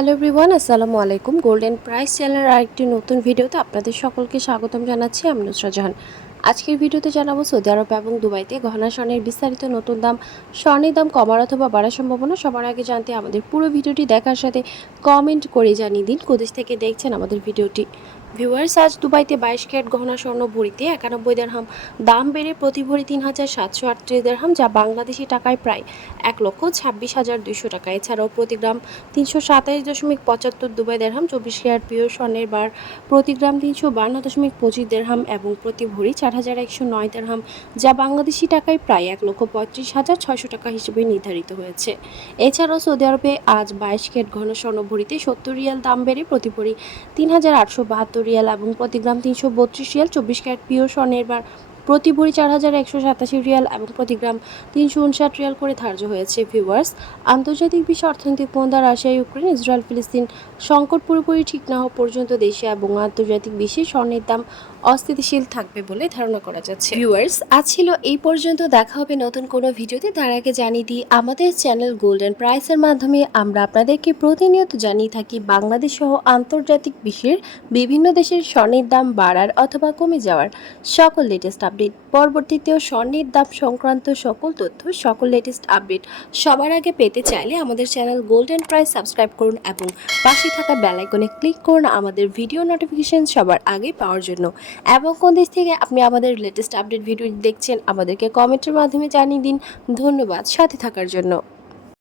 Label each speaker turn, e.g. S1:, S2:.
S1: Hello everyone আসসালামু আলাইকুম golden price চ্যানেলের আরেকটি নতুন ভিডিওতে আপনাদের সকলকে স্বাগতম জানাচ্ছি, আমি নুসরা জাহান। আজকের ভিডিওতে জানাব সৌদি আরব এবং দুবাইতে গহনা স্বর্ণের বিস্তারিত নতুন দাম, স্বর্ণের দাম কমার অথবা বাড়ার সম্ভাবনা সবার আগে জানতে আমাদের পুরো ভিডিওটি দেখার সাথে কমেন্ট করে জানিয়ে দিন কোদেশ থেকে দেখছেন আমাদের ভিডিওটি। ভিউয়ার্স আজ দুবাইতে বাইশ ক্যারেট গহনা স্বর্ণ ভরিতে একানব্বই দেড়হাম। দাম বেড়ে প্রতি ভরি তিন হাজার সাতশো আটত্রিশ দেড়হাম, যা বাংলাদেশি টাকায় প্রায় এক লক্ষ ছাব্বিশ হাজার দুইশো টাকা। এছাড়াও প্রতি গ্রাম তিনশো সাতাইশ দশমিক পঁচাত্তর দুবাই দেড়হাম, চব্বিশ ক্যারেট পিওর স্বর্ণের বার প্রতি গ্রাম তিনশো বান্ন দশমিক পঁচিশ দেড়হাম এবং প্রতি ভরি চার হাজার একশো নয় দেড়হাম, যা বাংলাদেশি টাকায় প্রায় এক লক্ষ পঁয়ত্রিশ হাজার ছয়শো টাকা হিসেবে নির্ধারিত হয়েছে। এছাড়াও সৌদি আরবে আজ বাইশ ক্যারেট ঘন স্বর্ণ ভরিতে সত্তর রিয়াল দাম বেড়ে প্রতি ভরি তিন হাজার আটশো বাহাত্তর রিয়াল এবং প্রতি গ্রাম তিনশো বত্রিশ রিয়াল চব্বিশ ক্যারেট পিওর স্বর্ণের বার প্রতি ভরি চার হাজার একশো সাতাশি রিয়াল এবং প্রতি গ্রাম তিনশো উনষাট রিয়াল করে ধার্য হয়েছে ভিউয়ার্স আন্তর্জাতিক বিশ্ব অর্থনৈতিক মন্দা রাশিয়া, ইউক্রেন, ইসরায়েল, ফিলিস্তিন সংকট পুরোপুরি ঠিক না হওয়া পর্যন্ত দেশে এবং আন্তর্জাতিক বিশ্বে স্বর্ণের দাম অস্থিতিশীল থাকবে বলে ধারণা করা যাচ্ছে। ভিউয়ার্স আজ ছিল এই পর্যন্ত। দেখা হবে নতুন কোনো ভিডিওতে। তার আগে জানিয়ে দিই, আমাদের চ্যানেল গোল্ডেন প্রাইসের মাধ্যমে আমরা আপনাদেরকে প্রতিনিয়ত জানিয়ে থাকি বাংলাদেশ সহ আন্তর্জাতিক বিশ্বের বিভিন্ন দেশের স্বর্ণের দাম বাড়ার অথবা কমে যাওয়ার সকল লেটেস্ট আপডেট পরবর্তীতেও স্বর্ণের দাম সংক্রান্ত সকল তথ্য, সকল লেটেস্ট আপডেট সবার আগে পেতে চাইলে আমাদের চ্যানেল গোল্ডেন প্রাইস সাবস্ক্রাইব করুন এবং পাশে থাকা বেলাইকনে ক্লিক করুন আমাদের ভিডিও নোটিফিকেশন সবার আগে পাওয়ার জন্য। এবং কোন দেশ থেকে আপনি আমাদের লেটেস্ট আপডেট ভিডিও দেখছেন, আমাদেরকে কমেন্টের মাধ্যমে জানিয়ে দিন। ধন্যবাদ, সাথে থাকার জন্য।